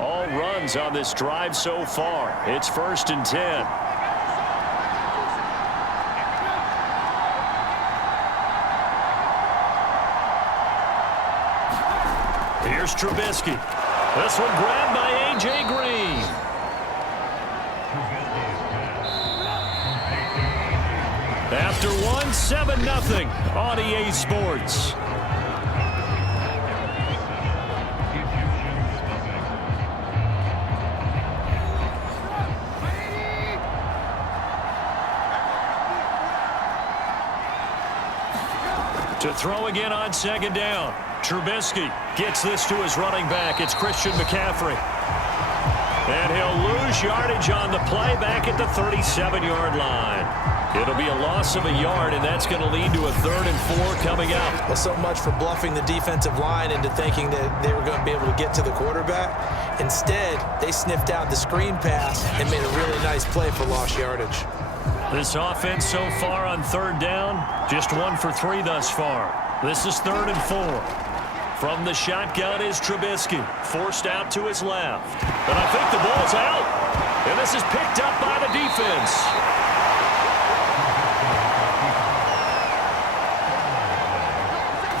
All runs on this drive so far. It's 1st and 10. Here's Trubisky. This one grabbed by A.J. Green. After one, 7-0 on EA Sports. To throw again on 2nd down. Trubisky gets this to his running back. It's Christian McCaffrey. And he'll lose yardage on the play back at the 37-yard line. It'll be a loss of a yard, and that's going to lead to a 3rd and 4 coming up. Well, so much for bluffing the defensive line into thinking that they were going to be able to get to the quarterback. Instead, they sniffed out the screen pass and made a really nice play for lost yardage. This offense so far on 3rd down, just 1 for 3 thus far. This is 3rd and 4. From the shotgun is Trubisky, forced out to his left. And I think the ball's out. And this is picked up by the defense.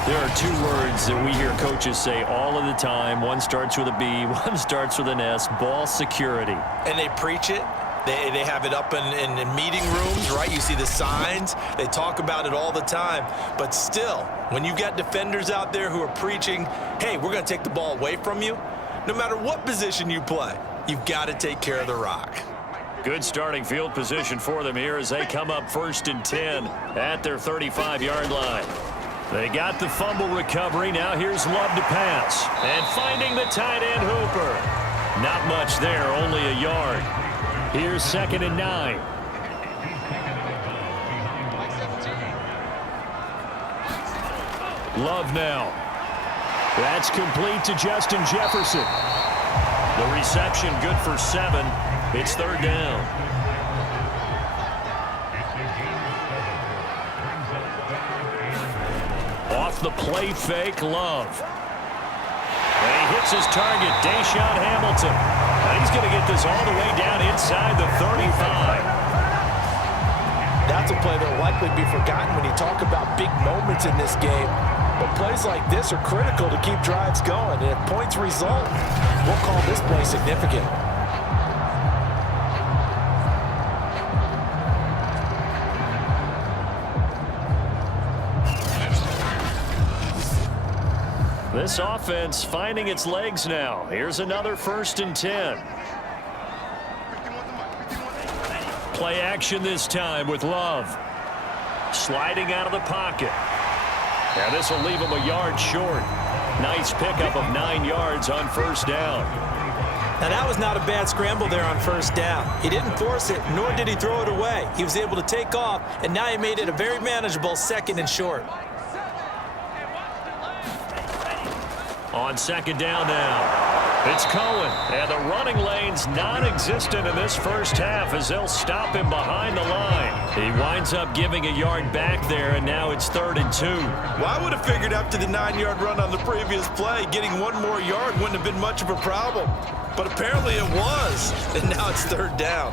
There are 2 words that we hear coaches say all of the time. One starts with a B, one starts with an S, ball security. And they preach it. They have it up in meeting rooms, right? You see the signs. They talk about it all the time. But still, when you've got defenders out there who are preaching, hey, we're going to take the ball away from you, no matter what position you play, you've got to take care of the rock. Good starting field position for them here as they come up 1st and 10 at their 35-yard line. They got the fumble recovery. Now here's Love to pass. And finding the tight end Hooper. Not much there, only a yard. Here's 2nd and 9. Love now. That's complete to Justin Jefferson. The reception good for 7. It's 3rd down. Off the play fake, Love. And he hits his target, Deshaun Hamilton. And he's going to get this all the way down inside the 35. That's a play that will likely be forgotten when you talk about big moments in this game. But plays like this are critical to keep drives going. And if points result, we'll call this play significant. This offense finding its legs now. Here's another 1st and 10. Play action this time with Love. Sliding out of the pocket. And this will leave him a yard short. Nice pickup of 9 yards on 1st down. Now that was not a bad scramble there on 1st down. He didn't force it, nor did he throw it away. He was able to take off, and now he made it a very manageable 2nd and short. On 2nd down now, it's Cohen, and the running lane's non-existent in this first half as they'll stop him behind the line. He winds up giving a yard back there, and now it's 3rd and 2. Well, I would have figured after the 9-yard run on the previous play, getting 1 more yard wouldn't have been much of a problem. But apparently it was, and now it's 3rd down.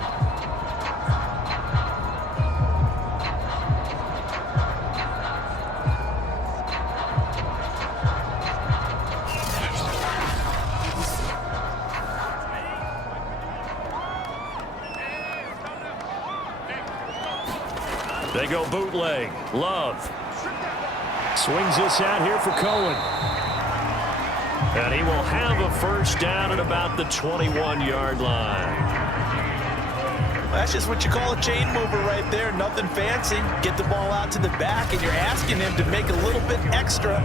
They go bootleg. Love swings this out here for Cohen. And he will have a 1st down at about the 21-yard line. That's just what you call a chain mover right there. Nothing fancy. Get the ball out to the back, and you're asking him to make a little bit extra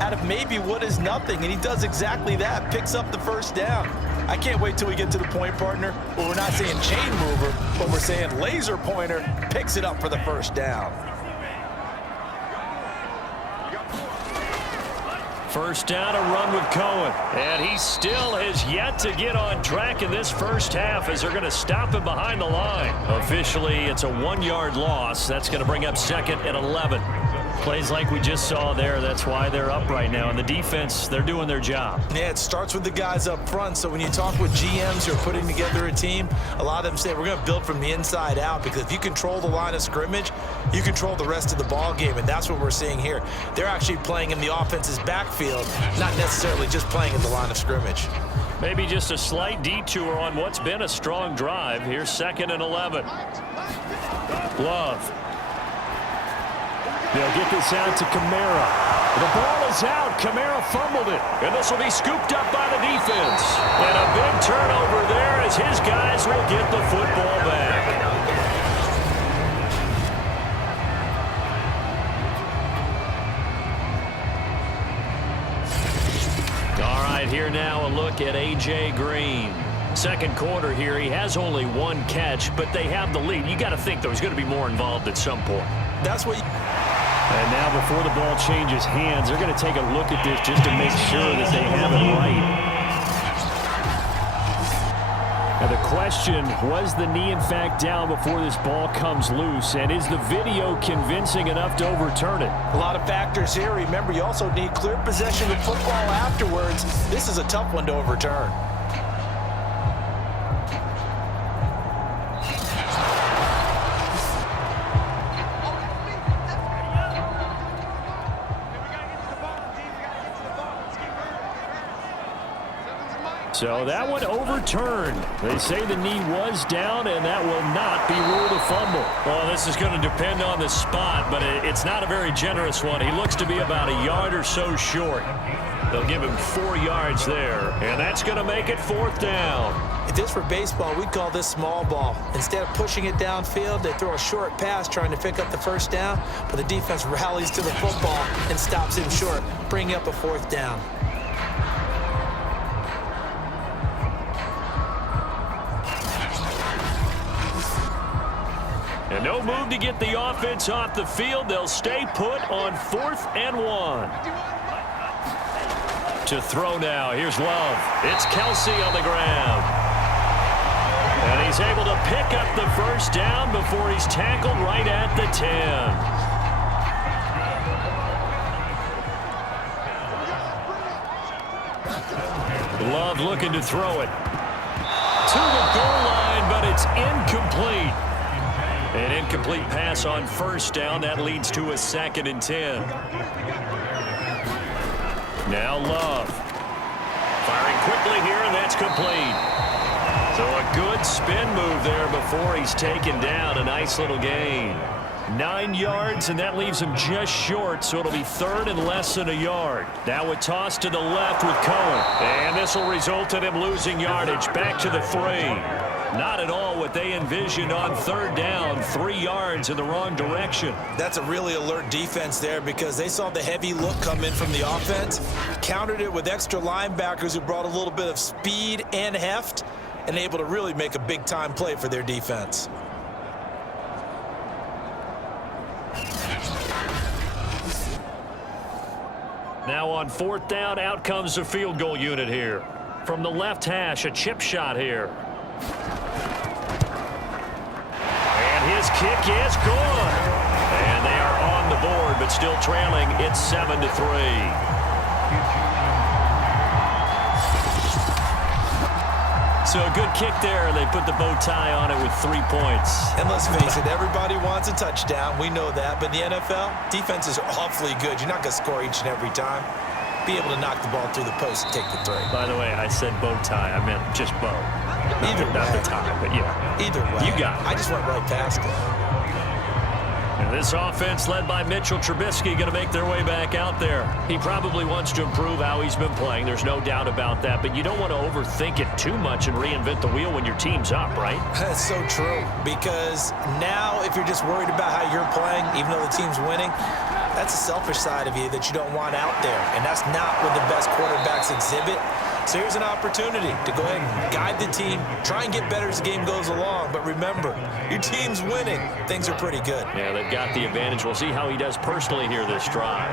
out of maybe what is nothing. And he does exactly that. Picks up the 1st down. I can't wait till we get to the point, partner, where we're not saying chain mover, but we're saying laser pointer picks it up for the 1st down. 1st down, a run with Cohen. And he still has yet to get on track in this first half as they're going to stop him behind the line. Officially, it's a 1-yard loss. That's going to bring up 2nd and 11. Plays like we just saw there, that's why they're up right now. And the defense, they're doing their job. Yeah, it starts with the guys up front. So when you talk with GMs who are putting together a team, a lot of them say we're going to build from the inside out, because if you control the line of scrimmage, you control the rest of the ball game, and that's what we're seeing here. They're actually playing in the offense's backfield, not necessarily just playing in the line of scrimmage. Maybe just a slight detour on what's been a strong drive. Here's 2nd and 11. Love. They'll get this out to Kamara. The ball is out. Kamara fumbled it. And this will be scooped up by the defense. And a big turnover there as his guys will get the football back. All right, here now a look at A.J. Green. Second quarter here, he has only 1 catch, but they have the lead. You got to think, though, he's going to be more involved at some point. That's what. And now before the ball changes hands, they're going to take a look at this just to make sure that they have it right. Now the question, was the knee in fact down before this ball comes loose? And is the video convincing enough to overturn it? A lot of factors here. Remember, you also need clear possession of football afterwards. This is a tough one to overturn. So that one overturned. They say the knee was down, and that will not be ruled a fumble. Well, this is going to depend on the spot, but it's not a very generous one. He looks to be about a yard or so short. They'll give him 4 yards there, and that's going to make it 4th down. If this were baseball, we'd call this small ball. Instead of pushing it downfield, they throw a short pass trying to pick up the 1st down, but the defense rallies to the football and stops him short, bringing up a 4th down. And no move to get the offense off the field. They'll stay put on 4th and 1. To throw now. Here's Love. It's Kelsey on the ground. And he's able to pick up the 1st down before he's tackled right at the 10. Love looking to throw it. To the goal line, but it's incomplete. An incomplete pass on 1st down. That leads to a 2nd and 10. Now Love. Firing quickly here, and that's complete. So a good spin move there before he's taken down. A nice little gain. 9 yards, and that leaves him just short, so it'll be 3rd and less than a yard. Now a toss to the left with Cohen. And this will result in him losing yardage. Back to the 3. Not at all what they envisioned on 3rd down. 3 yards in the wrong direction. That's a really alert defense there, because they saw the heavy look come in from the offense, countered it with extra linebackers who brought a little bit of speed and heft, and able to really make a big-time play for their defense. Now on 4th down, out comes the field goal unit here. From the left hash, a chip shot here. His kick is good. And they are on the board, but still trailing. It's 7-3. So a good kick there. They put the bow tie on it with 3 points. And let's face it, everybody wants a touchdown. We know that. But in the NFL, defenses are awfully good. You're not going to score each and every time. Be able to knock the ball through the post and take the 3. By the way, I said bow tie. I meant just bow. Either way. Not the tie, but yeah. Either way. You got it. I just went right past it. And this offense led by Mitchell Trubisky going to make their way back out there. He probably wants to improve how he's been playing. There's no doubt about that. But you don't want to overthink it too much and reinvent the wheel when your team's up, right? That's so true. Because now if you're just worried about how you're playing, even though the team's winning, that's a selfish side of you that you don't want out there. And that's not what the best quarterbacks exhibit. So here's an opportunity to go ahead and guide the team, try and get better as the game goes along. But remember, your team's winning. Things are pretty good. Yeah, they've got the advantage. We'll see how he does personally here this drive.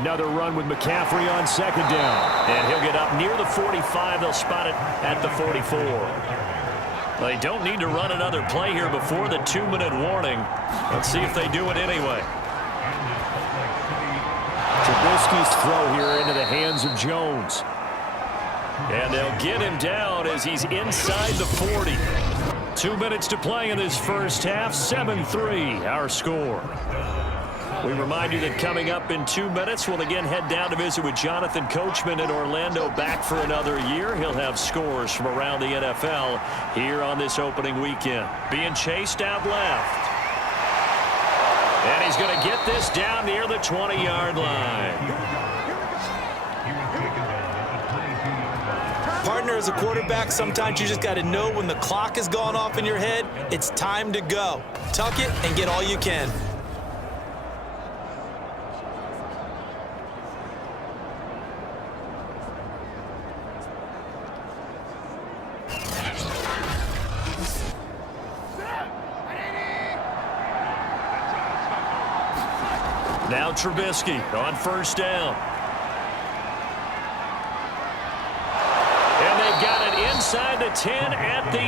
Another run with McCaffrey on 2nd down. And he'll get up near the 45. They'll spot it at the 44. They don't need to run another play here before the 2-minute warning. Let's see if they do it anyway. Trubisky's throw here into the hands of Jones. And they'll get him down as he's inside the 40. 2 minutes to play in this first half. 7-3 our score. We remind you that coming up in 2 minutes, we'll again head down to visit with Jonathan Coachman in Orlando, back for another year. He'll have scores from around the NFL here on this opening weekend. Being chased out left. And he's going to get this down near the 20-yard line. Partner, as a quarterback, sometimes you just got to know when the clock has gone off in your head, it's time to go. Tuck it and get all you can. Now Trubisky on first down. And they've got it inside the 10 at the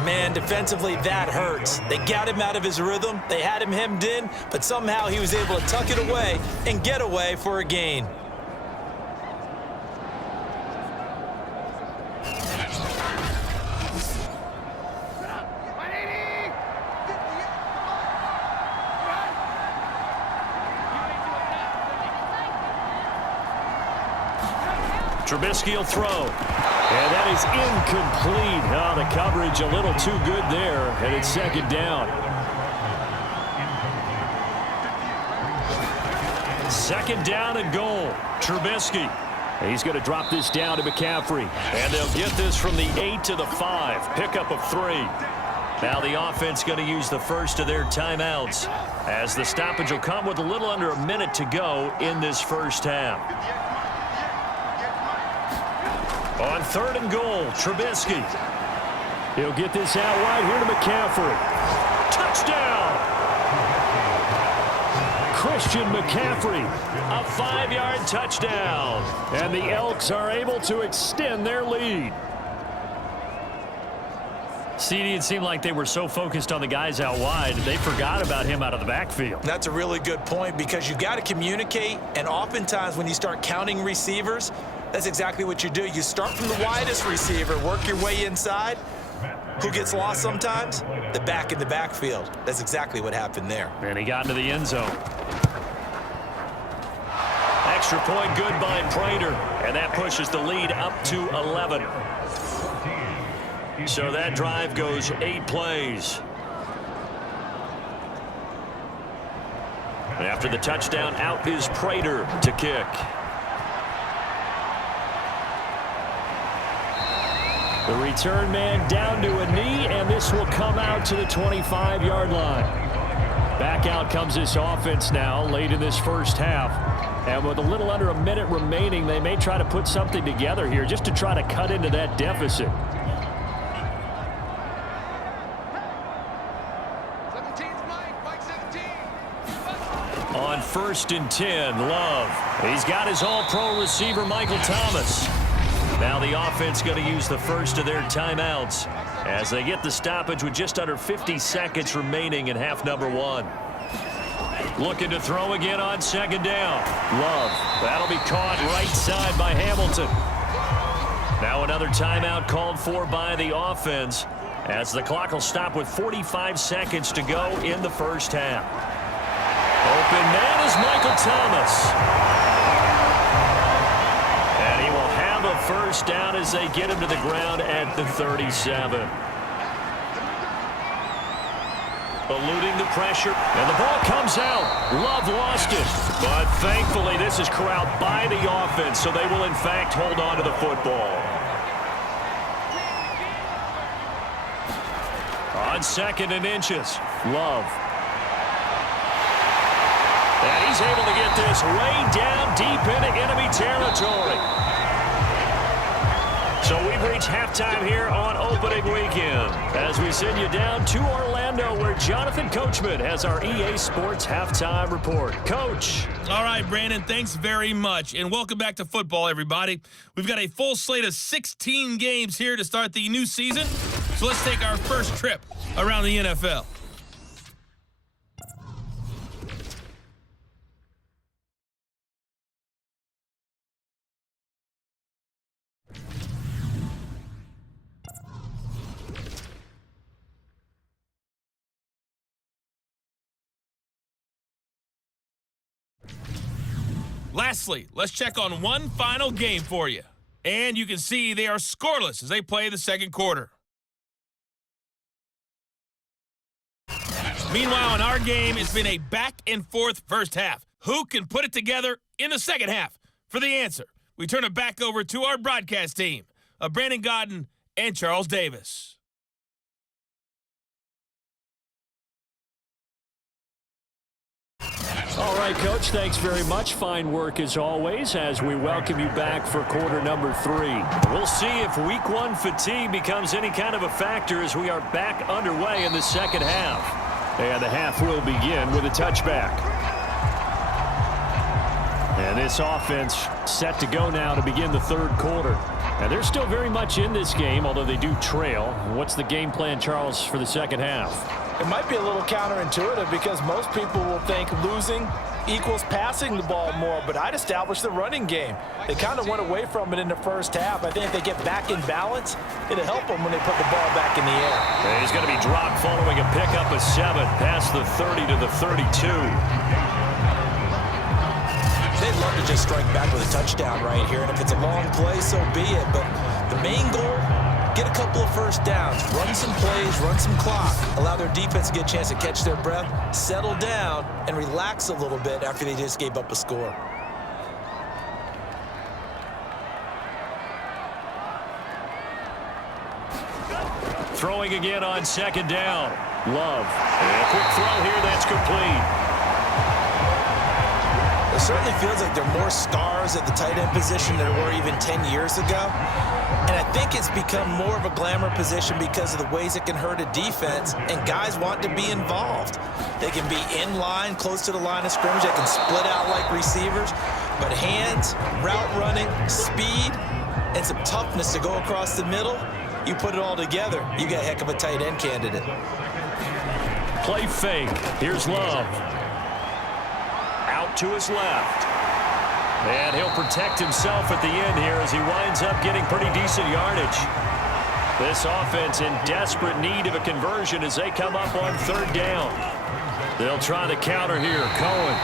8. Man, defensively, that hurts. They got him out of his rhythm. They had him hemmed in, but somehow he was able to tuck it away and get away for a gain. Trubisky will throw. And that is incomplete. Oh, the coverage a little too good there, and it's second down. Second down and goal. Trubisky. He's going to drop this down to McCaffrey. And they'll get this from the 8 to the 5. Pickup of 3. Now the offense going to use the first of their timeouts, as the stoppage will come with a little under a minute to go in this first half. On third and goal, Trubisky. He'll get this out wide here to McCaffrey. Touchdown! Christian McCaffrey, a 5-yard touchdown. And the Elks are able to extend their lead. CD, it seemed like they were so focused on the guys out wide, they forgot about him out of the backfield. That's a really good point, because you've got to communicate, and oftentimes when you start counting receivers, that's exactly what you do. You start from the widest receiver, work your way inside. Who gets lost sometimes? The back in the backfield. That's exactly what happened there. And he got into the end zone. Extra point good by Prater, and that pushes the lead up to 11. So that drive goes 8 plays. And after the touchdown, out is Prater to kick. The return man down to a knee, and this will come out to the 25-yard line. Back out comes this offense now late in this first half. And with a little under a minute remaining, they may try to put something together here just to try to cut into that deficit. On first and 10, Love. He's got his all-pro receiver, Michael Thomas. Now the offense going to use the first of their timeouts as they get the stoppage with just under 50 seconds remaining in half number 1. Looking to throw again on second down. Love. That'll be caught right side by Hamilton. Now another timeout called for by the offense as the clock will stop with 45 seconds to go in the first half. Open man is Michael Thomas. And he will have a first down as they get him to the ground at the 37. Eluding the pressure, and the ball comes out. Love lost it, but thankfully this is corralled by the offense, so they will in fact hold on to the football. On second and inches, Love. And he's able to get this way down deep into enemy territory. So we've reached halftime here on opening weekend as we send you down to Orlando Orlando, where Jonathan Coachman has our EA Sports Halftime Report. Coach. All right, Brandon, thanks very much. And welcome back to football, everybody. We've got a full slate of 16 games here to start the new season. So let's take our first trip around the NFL. Lastly, let's check on one final game for you. And you can see they are scoreless as they play the second quarter. Meanwhile, in our game, it's been a back-and-forth first half. Who can put it together in the second half? For the answer, we turn it back over to our broadcast team of Brandon Godden and Charles Davis. All right, Coach, thanks very much. Fine work as always as we welcome you back for quarter number 3. We'll see if week 1 fatigue becomes any kind of a factor as we are back underway in the second half. And the half will begin with a touchback. And this offense set to go now to begin the third quarter. And they're still very much in this game, although they do trail. What's the game plan, Charles, for the second half? It might be a little counterintuitive because most people will think losing equals passing the ball more, but I'd establish the running game. They kind of went away from it in the first half. I think if they get back in balance, it'll help them when they put the ball back in the air. And he's going to be dropped following a pickup of 7 past the 30 to the 32. They'd love to just strike back with a touchdown right here, and if it's a long play, so be it. But the main goal, get a couple of first downs, run some plays, run some clock, allow their defense to get a chance to catch their breath, settle down, and relax a little bit after they just gave up a score. Throwing again on second down. Love. And a quick throw here, that's complete. It certainly feels like there are more stars at the tight end position than there were even 10 years ago. And I think it's become more of a glamour position because of the ways it can hurt a defense, and guys want to be involved. They can be in line, close to the line of scrimmage. They can split out like receivers. But hands, route running, speed, and some toughness to go across the middle, you put it all together, you got a heck of a tight end candidate. Play fake. Here's Love. Out to his left. And he'll protect himself at the end here as he winds up getting pretty decent yardage. This offense in desperate need of a conversion as they come up on third down. They'll try the counter here. Cohen.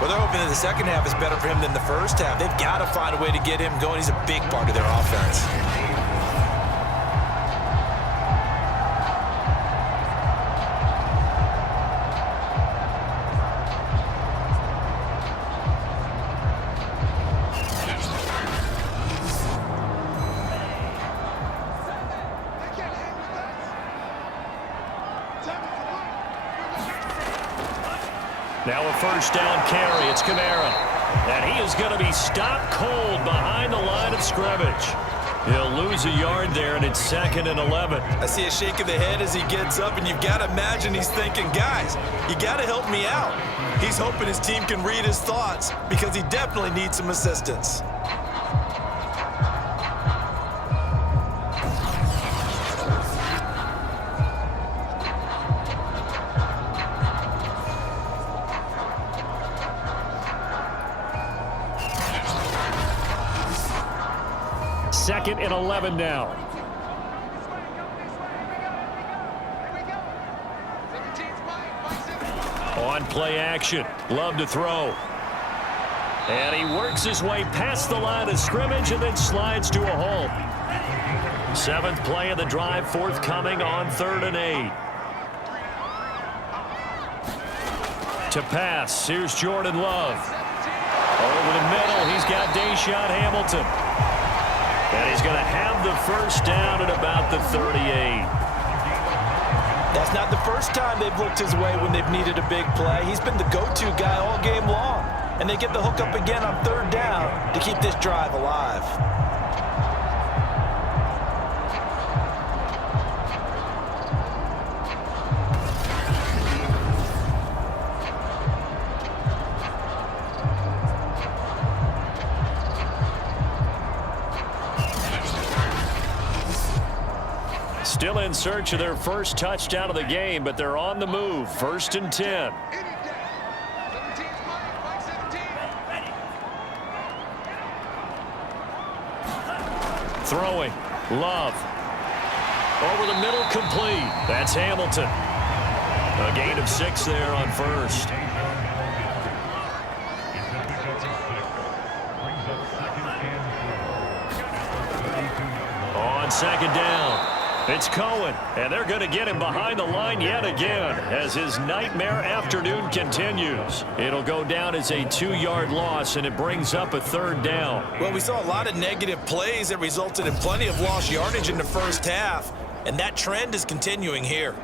Well, they're hoping that the second half is better for him than the first half. They've got to find a way to get him going. He's a big part of their offense. Now a first down carry. It's Kamara. And he is going to be stopped cold behind the line of scrimmage. He'll lose a yard there, and it's 2nd and 11. I see a shake of the head as he gets up, and you've got to imagine he's thinking, guys, you got to help me out. He's hoping his team can read his thoughts because he definitely needs some assistance. Second and 11 now. On play action. Love to throw. And he works his way past the line of scrimmage and then slides to a hole. 7th play of the drive forthcoming on 3rd and 8. To pass. Here's Jordan Love. Over the middle, he's got Deshaun Hamilton. And he's going to have the first down at about the 38. That's not the first time they've looked his way when they've needed a big play. He's been the go-to guy all game long. And they get the hook up again on 3rd down to keep this drive alive. Still in search of their first touchdown of the game, but they're on the move. 1st and 10. Throwing. Love. Over the middle, complete. That's Hamilton. A gain of 6 there on 1st. On 2nd down, it's Cohen, and they're going to get him behind the line yet again as his nightmare afternoon continues. It'll go down as a 2-yard loss, and it brings up a 3rd down. Well, we saw a lot of negative plays that resulted in plenty of lost yardage in the first half, and that trend is continuing here.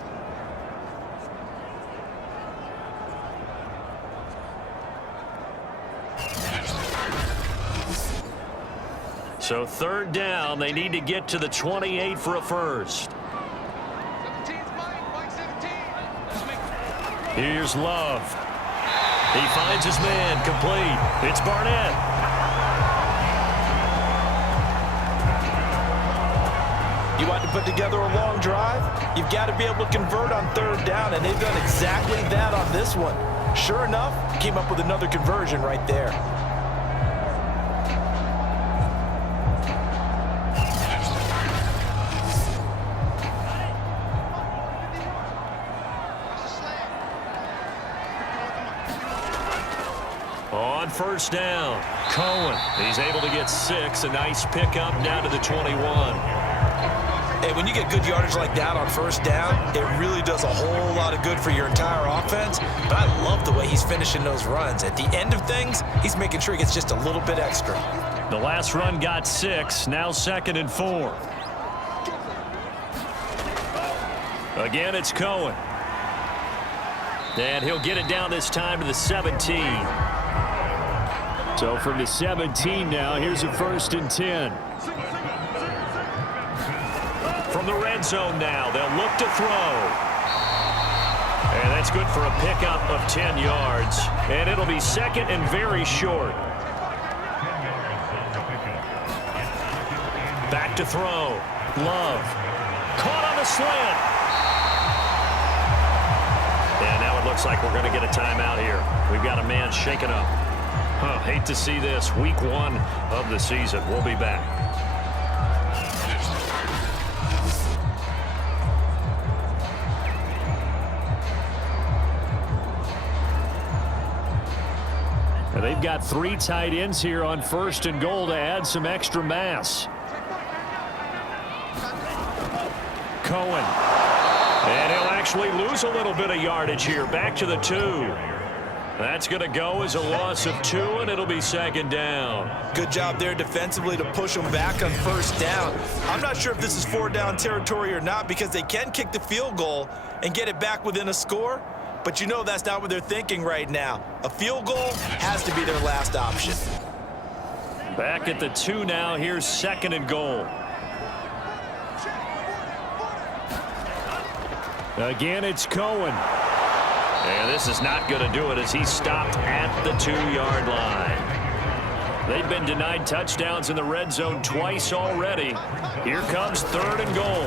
So 3rd down, they need to get to the 28 for a first. Here's Love. He finds his man, complete. It's Barnett. You want to put together a long drive? You've got to be able to convert on 3rd down, and they've done exactly that on this one. Sure enough, came up with another conversion right there. On 1st down, Cohen. He's able to get 6. A nice pickup down to the 21. Hey, when you get good yardage like that on 1st down, it really does a whole lot of good for your entire offense. But I love the way he's finishing those runs. At the end of things, he's making sure he gets just a little bit extra. The last run got 6. Now 2nd and 4. Again, it's Cohen. And he'll get it down this time to the 17. So from the 17 now, here's a 1st and 10. From the red zone now, they'll look to throw. And that's good for a pickup of 10 yards. And it'll be 2nd and very short. Back to throw. Love. Caught on the slant. And now it looks like we're going to get a timeout here. We've got a man shaken up. Hate to see this. Week 1 of the season. We'll be back. And they've got 3 tight ends here on 1st and goal to add some extra mass. Cohen. And he'll actually lose a little bit of yardage here. Back to the 2. That's going to go as a loss of 2, and it'll be 2nd down. Good job there defensively to push them back on 1st down. I'm not sure if this is 4th down territory or not because they can kick the field goal and get it back within a score. But you know that's not what they're thinking right now. A field goal has to be their last option. Back at the 2 now. Here's 2nd and goal. Again, it's Cohen. And this is not going to do it as he's stopped at the 2-yard line. They've been denied touchdowns in the red zone twice already. Here comes 3rd and goal.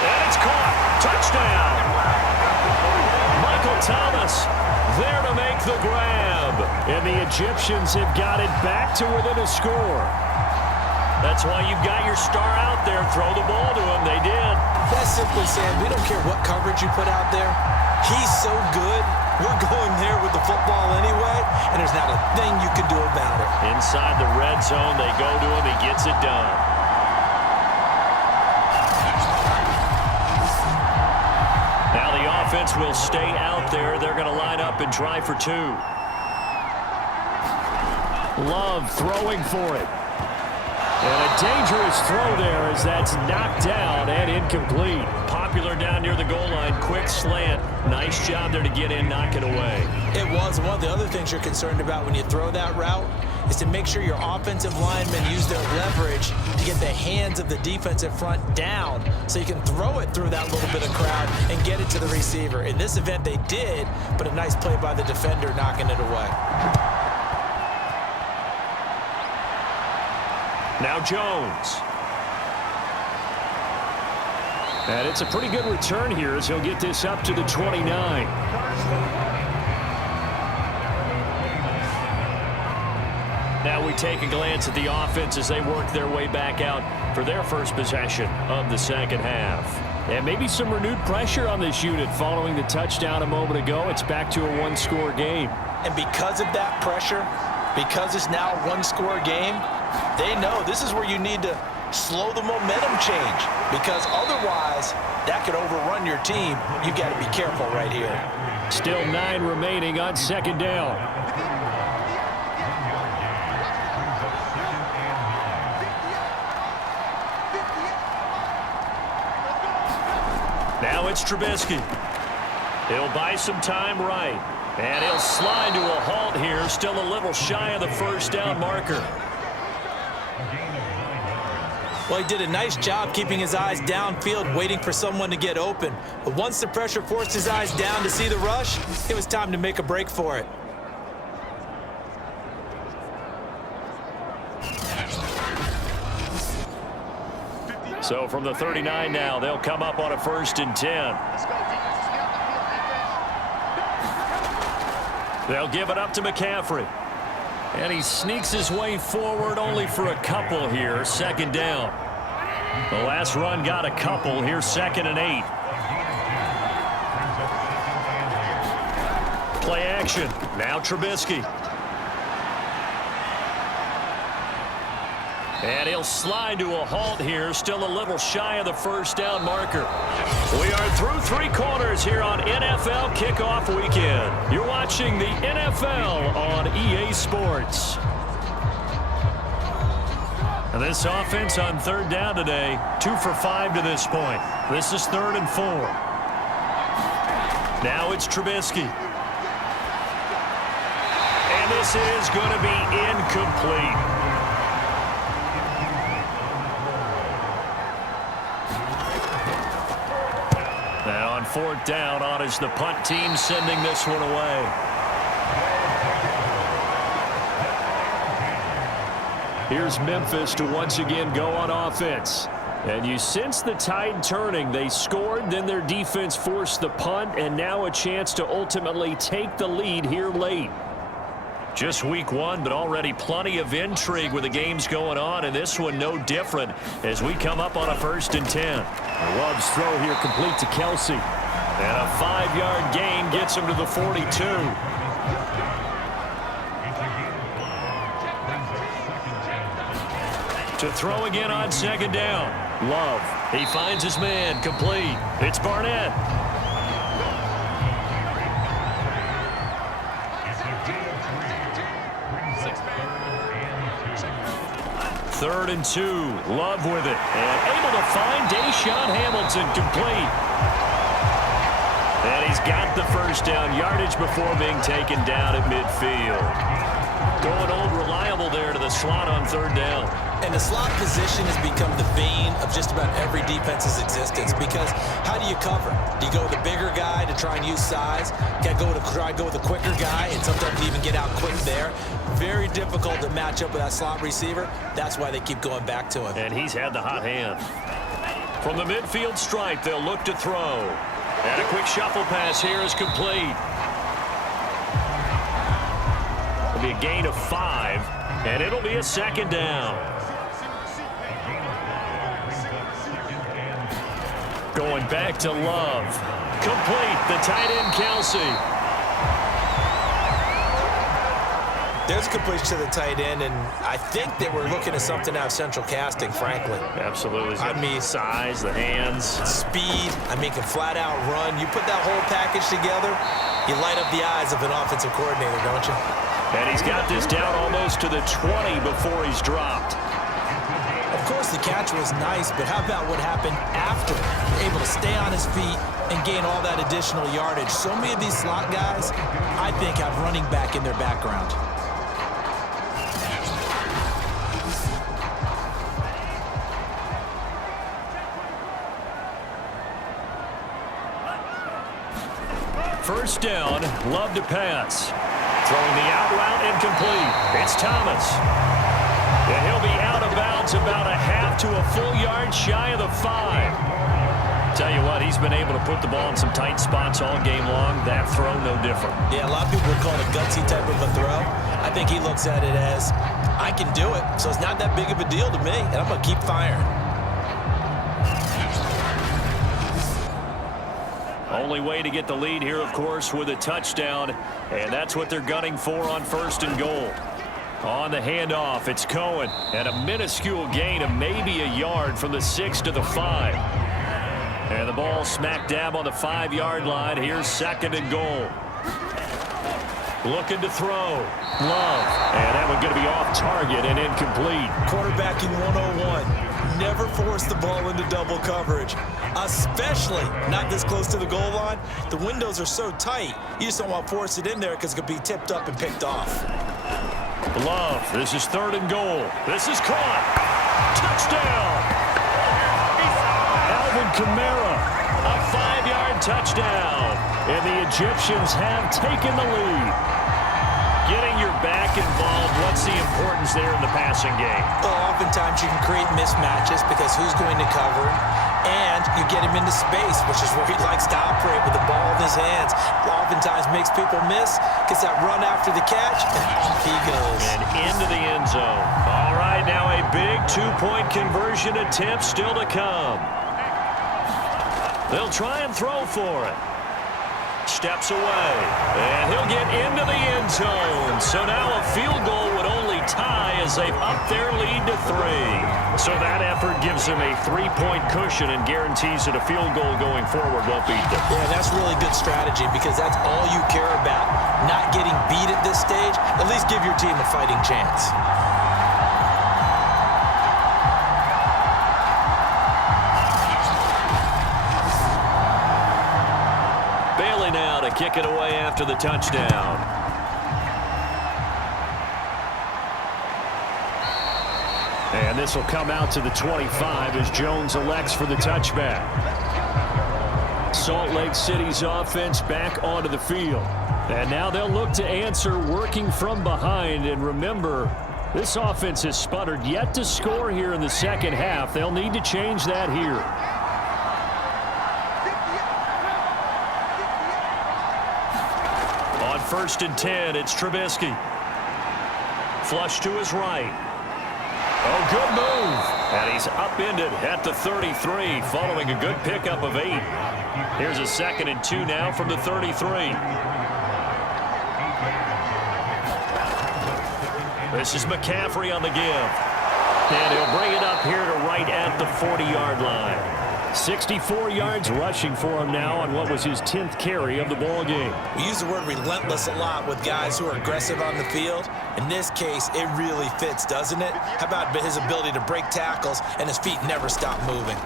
And it's caught. Touchdown. Michael Thomas there to make the grab. And the Egyptians have got it back to within a score. That's why you've got your star out there. Throw the ball to him. They did. That's simply saying we don't care what coverage you put out there. He's so good. We're going there with the football anyway, and there's not a thing you can do about it. Inside the red zone, they go to him. He gets it done. Now the offense will stay out there. They're going to line up and try for 2. Love throwing for it. And a dangerous throw there as that's knocked down and incomplete. Popular down near the goal line. Quick slant. Nice job there to get in, knock it away. It was. One of the other things you're concerned about when you throw that route is to make sure your offensive linemen use their leverage to get the hands of the defensive front down so you can throw it through that little bit of crowd and get it to the receiver. In this event, they did, but a nice play by the defender knocking it away. Now Jones. And it's a pretty good return here as he'll get this up to the 29. Now we take a glance at the offense as they work their way back out for their first possession of the second half. And maybe some renewed pressure on this unit following the touchdown a moment ago. It's back to a one-score game. And because of that pressure, because it's now a one-score game, they know this is where you need to slow the momentum change, because otherwise that could overrun your team. You've got to be careful right here. Still 9 remaining on second down. Now it's Trubisky. He'll buy some time right. And he'll slide to a halt here, still a little shy of the first down marker. Well, he did a nice job keeping his eyes downfield, waiting for someone to get open. But once the pressure forced his eyes down to see the rush, it was time to make a break for it. So from the 39 now, they'll come up on a 1st and 10. They'll give it up to McCaffrey. And he sneaks his way forward only for a couple here. Second down. The last run got a couple. Here's 2nd and 8. Play action. Now Trubisky. And he'll slide to a halt here, still a little shy of the first down marker. We are through 3 quarters here on NFL Kickoff Weekend. You're watching the NFL on EA Sports. And this offense on 3rd down today, 2 for 5 to this point. This is 3rd and 4. Now it's Trubisky. And this is going to be incomplete. Now on 4th down, on is the punt team sending this one away. Here's Memphis to once again go on offense. And you sense the tide turning. They scored, then their defense forced the punt, and now a chance to ultimately take the lead here late. Just week 1, but already plenty of intrigue with the games going on, and this one no different as we come up on a 1st and 10. Love's throw here complete to Kelsey. And a 5-yard gain gets him to the 42. To throw again on 2nd down. Love. He finds his man. Complete. It's Barnett. Third and 2. Love with it. And able to find Deshaun Hamilton complete. And he's got the first down yardage before being taken down at midfield. Going old reliable there to the slot on 3rd down. And the slot position has become the bane of just about every defense's existence, because how do you cover? Do you go with the bigger guy to try and use size? Got to try to go with the quicker guy, and sometimes even get out quick there. Very difficult to match up with that slot receiver. That's why they keep going back to him. And he's had the hot hand. From the midfield stripe, they'll look to throw. And a quick shuffle pass here is complete. It'll be a gain of 5, and it'll be a 2nd down. Going back to Love. Complete. The tight end, Kelsey. There's a completion to the tight end, and I think they were looking at something out of central casting, frankly. Absolutely. I mean, size, the hands. Speed. I mean, can flat out run. You put that whole package together, you light up the eyes of an offensive coordinator, don't you? And he's got this down almost to the 20 before he's dropped. Of course, the catch was nice, but how about what happened after? Able to stay on his feet and gain all that additional yardage. So many of these slot guys, I think, have running back in their background. First down, Love to pass. Throwing the out route incomplete. It's Thomas. And he'll be out of bounds about a half to a full yard shy of the 5. Tell you what, he's been able to put the ball in some tight spots all game long. That throw, no different. Yeah, a lot of people would call it a gutsy type of a throw. I think he looks at it as, I can do it, so it's not that big of a deal to me, and I'm going to keep firing. Only way to get the lead here, of course, with a touchdown, and that's what they're gunning for on 1st and goal. On the handoff, it's Cohen, and a minuscule gain of maybe a yard from the 6 to the 5. And the ball smack dab on the 5-yard line. Here's 2nd and goal. Looking to throw. Love. And that one going to be off target and incomplete. Quarterbacking 101. Never force the ball into double coverage, especially not this close to the goal line. The windows are so tight, you just don't want to force it in there because it could be tipped up and picked off. Love. This is 3rd and goal. This is caught. Touchdown. Kamara, a 5-yard touchdown, and the Egyptians have taken the lead. Getting your back involved, what's the importance there in the passing game? Well, oftentimes you can create mismatches because who's going to cover him, and you get him into space, which is where he likes to operate with the ball in his hands. Oftentimes makes people miss, gets that run after the catch, and off he goes. And into the end zone. All right, now a big 2-point conversion attempt still to come. They'll try and throw for it. Steps away. And he'll get into the end zone. So now a field goal would only tie as they've upped their lead to 3. So that effort gives them a 3-point cushion and guarantees that a field goal going forward won't beat them. Yeah, that's really good strategy because that's all you care about. Not getting beat at this stage. At least give your team a fighting chance. Kick it away after the touchdown. And this will come out to the 25 as Jones elects for the touchback. Salt Lake City's offense back onto the field. And now they'll look to answer working from behind. And remember, this offense has sputtered yet to score here in the second half. They'll need to change that here. On 1st and 10, it's Trubisky. Flush to his right. Oh, good move. And he's upended at the 33 following a good pickup of 8. Here's a 2nd and 2 now from the 33. This is McCaffrey on the give. And he'll bring it up here to right at the 40-yard line. 64 yards rushing for him now on what was his 10th carry of the ball game. We use the word relentless a lot with guys who are aggressive on the field. In this case, it really fits, doesn't it? How about his ability to break tackles and his feet never stop moving?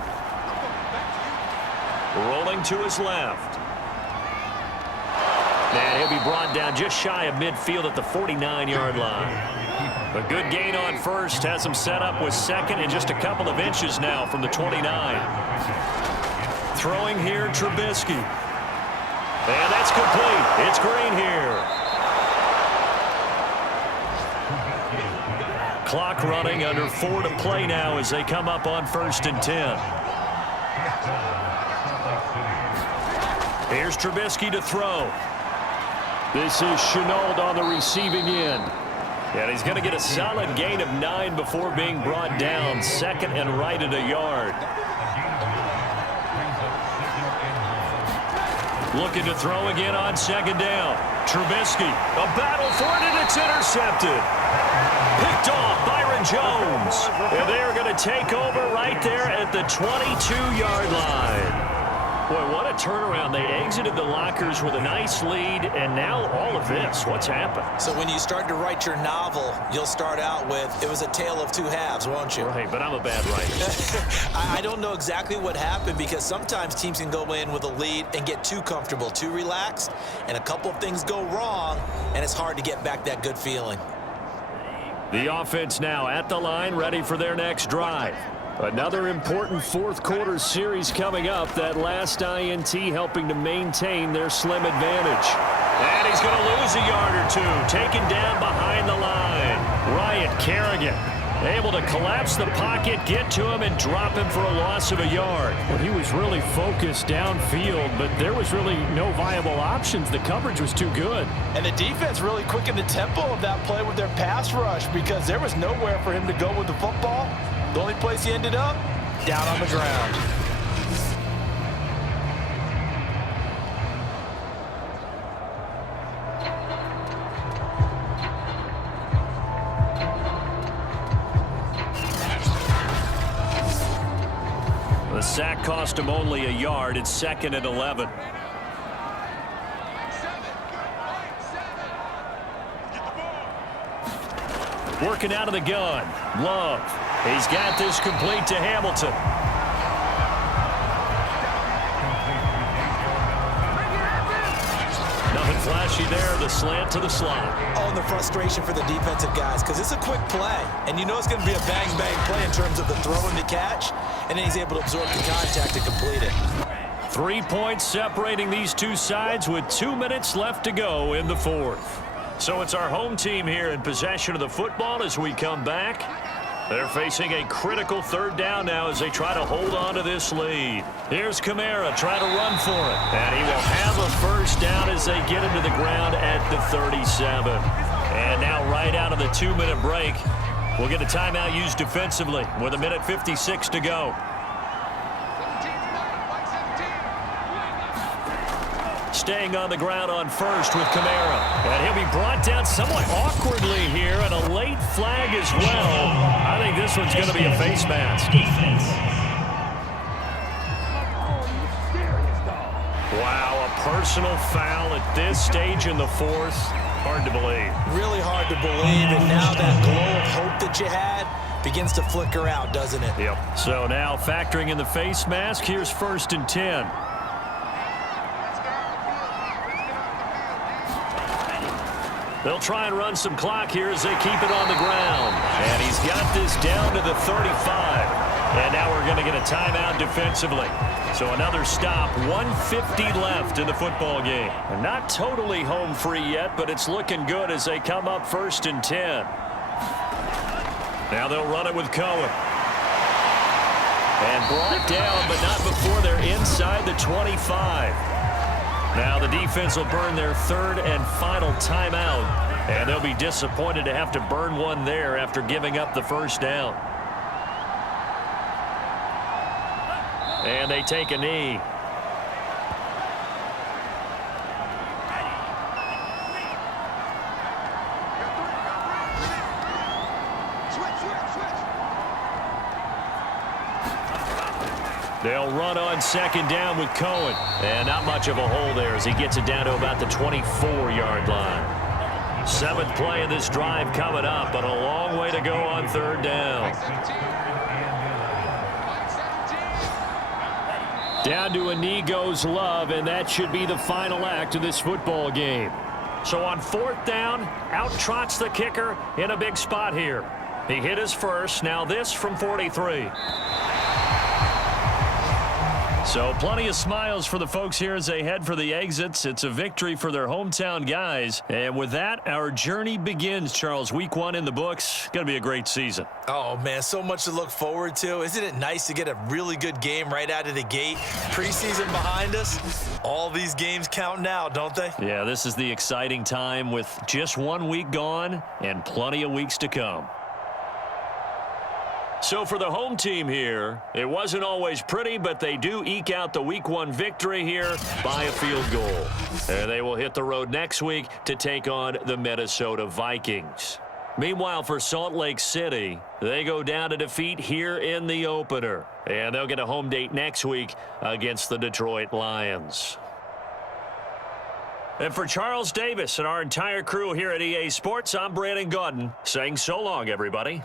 Rolling to his left. And he'll be brought down just shy of midfield at the 49-yard line. A good gain on 1st, has him set up with 2nd and just a couple of inches now from the 29. Throwing here, Trubisky. And that's complete. It's Green here. Clock running, under 4 to play now as they come up on 1st and 10. Here's Trubisky to throw. This is Chenault on the receiving end. And he's going to get a solid gain of 9 before being brought down. 2nd and right at a yard. Looking to throw again on 2nd down. Trubisky, a battle for it, and it's intercepted. Picked off Byron Jones. And they are going to take over right there at the 22-yard line. Boy, what a turnaround. They exited the lockers with a nice lead, and now all of this. What's happened? So when you start to write your novel, you'll start out with, it was a tale of 2 halves, won't you? Right, but I'm a bad writer. I don't know exactly what happened because sometimes teams can go in with a lead and get too comfortable, too relaxed, and a couple of things go wrong, and it's hard to get back that good feeling. The offense now at the line, ready for their next drive. Another important 4th quarter series coming up. That last INT helping to maintain their slim advantage. And he's going to lose a yard or 2. Taken down behind the line. Ryan Kerrigan Able to collapse the pocket, get to him, and drop him for a loss of a yard. Well, he was really focused downfield, but there was really no viable options. The coverage was too good. And the defense really quickened the tempo of that play with their pass rush because there was nowhere for him to go with the football. The only place he ended up, down on the ground. The sack cost him only a yard. It's 2nd and 11. Working out of the gun. Love. He's got this complete to Hamilton. Nothing flashy there. The slant to the slot. Oh, and the frustration for the defensive guys because it's a quick play. And you know it's going to be a bang-bang play in terms of the throw and the catch. And then he's able to absorb the contact to complete it. 3 points separating these two sides with 2 minutes left to go in the fourth. So it's our home team here in possession of the football as we come back. They're facing a critical 3rd down now as they try to hold on to this lead. Here's Kamara trying to run for it. And he will have a 1st down as they get him to the ground at the 37. And now right out of the 2-minute break, we'll get a timeout used defensively with 1:56 to go. Staying on the ground on 1st with Kamara. And he'll be brought down somewhat awkwardly here, and a late flag as well. I think this one's going to be a face mask. Wow, a personal foul at this stage in the fourth. Hard to believe. Really hard to believe, and now that glow of hope that you had begins to flicker out, doesn't it? Yep. So now factoring in the face mask, here's 1st and 10. They'll try and run some clock here as they keep it on the ground. And he's got this down to the 35. And now we're going to get a timeout defensively. So another stop, 1:50 left in the football game. And not totally home free yet, but it's looking good as they come up 1st and 10. Now they'll run it with Cohen. And brought down, but not before they're inside the 25. Now the defense will burn their 3rd and final timeout. And they'll be disappointed to have to burn one there after giving up the 1st down. And they take a knee. They'll run on 2nd down with Cohen. And not much of a hole there as he gets it down to about the 24-yard line. 7th play of this drive coming up, but a long way to go on 3rd down. Down to a knee goes Love, and that should be the final act of this football game. So on 4th down, out trots the kicker in a big spot here. He hit his first, now this from 43. So plenty of smiles for the folks here as they head for the exits. It's a victory for their hometown guys. And with that, our journey begins, Charles. Week 1 in the books. Going to be a great season. Oh, man, so much to look forward to. Isn't it nice to get a really good game right out of the gate? Preseason behind us. All these games count now, don't they? Yeah, this is the exciting time with just 1 week gone and plenty of weeks to come. So for the home team here, it wasn't always pretty, but they do eke out the Week 1 victory here by a field goal. And they will hit the road next week to take on the Minnesota Vikings. Meanwhile, for Salt Lake City, they go down to defeat here in the opener. And they'll get a home date next week against the Detroit Lions. And for Charles Davis and our entire crew here at EA Sports, I'm Brandon Gaudin saying so long, everybody.